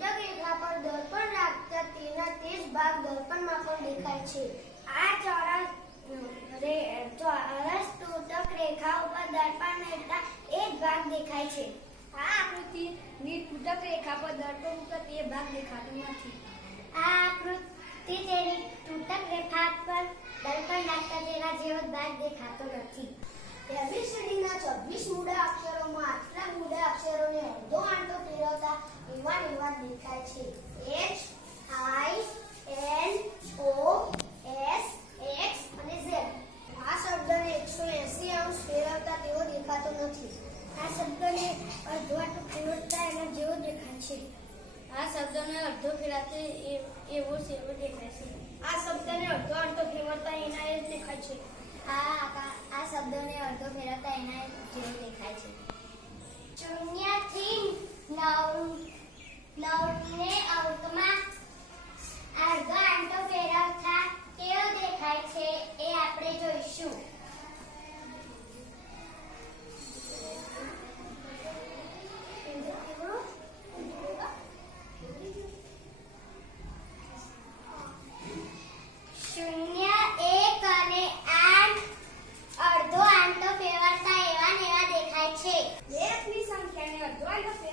રેખા પર દર્પણ રાખતા તેના તે જ ભાગ દર્પણમાં પણ દેખાય છે. આ ચોરસ ચોરસ તૂટક રેખા ઉપર દર્પણ મેળતા એક ભાગ દેખાય છે. આ આકૃતિની તૂટક રેખા પર દર્પણ ઉપર તે ભાગ દેખાતો નથી. આ આકૃતિ તેની તૂટક રેખા પર દર્પણ રાખતા તેના જેવો ભાગ દેખાતો નથી. એબીસીડીના છવ્વીસ મૂળા અક્ષરોમાં આટલા મૂળા અક્ષરોને અડધો આંટો ફેરવતા એવા ને એવા દેખાય છે આ શબ્દને એકસો એસી અંશ ફેરવતા તેવો અડધો ફેરવતા એના જેવો દેખાય છે. આ શબ્દને અડધો ફેરાતે એવો સેવો દેખાય છે આ શબ્દને અડધો આંટો ફેરવતા એના દેખાય છે આ- આ શબ્દને અડધો ફેરવતા એના જેવો દેખાય Ahora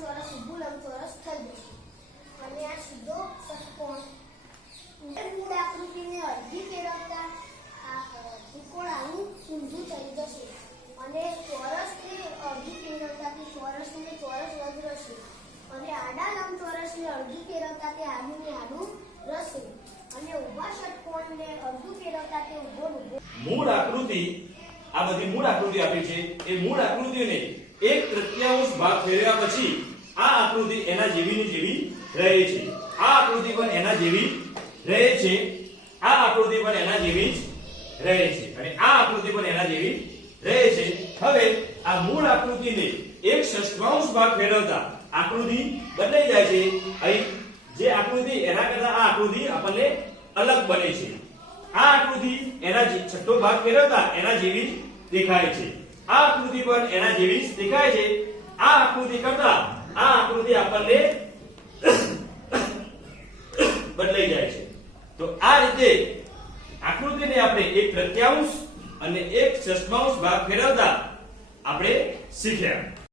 લંબચોરસ ઊભું લંબચોરસ થઈ જશે અને આ સીધો ષટકોણ મૂળ આકૃતિને અડધી ફેરવતા આ ત્રિકોણ આવું ઊંધું થઈ જશે. અને ચોરસને અડધી ફેરવતાથી ચોરસને ચોરસ રહેશે અને આડા લંબચોરસને અડધી ફેરવતા તે આડું ને આડું રહેશે અને ઊભા ષટકોણને અડધું ફેરવતા તે ઊભો મૂળ આકૃતિ, આ બધી મૂળ આકૃતિ આપી છે. એ મૂળ આકૃતિને એક તૃતીયાંશ ભાગ ફેરવ્યા પછી આ આકૃતિ એના જેવી ને જેવી રહે છે. આ આકૃતિ પણ એના જેવી રહે છે. આ આકૃતિ પણ એના જેવી જ રહે છે. અને આ આકૃતિ પણ એના જેવી રહે છે. હવે આ મૂળ આકૃતિને એક ષષ્ઠાંશ ભાગ ફેરવતા આકૃતિ બદલાઈ જાય છે. અહીં જે આકૃતિ એના કરતા આ આકૃતિ આપણને અલગ બને છે. આ આકૃતિ એના છઠ્ઠો ભાગ ફેરવતા એના જેવી જ દેખાય છે. આ આકૃતિ પણ એના જેવી દેખાય છે. આ આકૃતિ કરતા આ આકૃતિ આપણને બદલાઈ જાય છે. તો આ રીતે આકૃતિને આપણે એક પ્રત્યાંશ અને એક ચશ્માંશ ભાગ ફેરવતા આપણે શીખ્યા.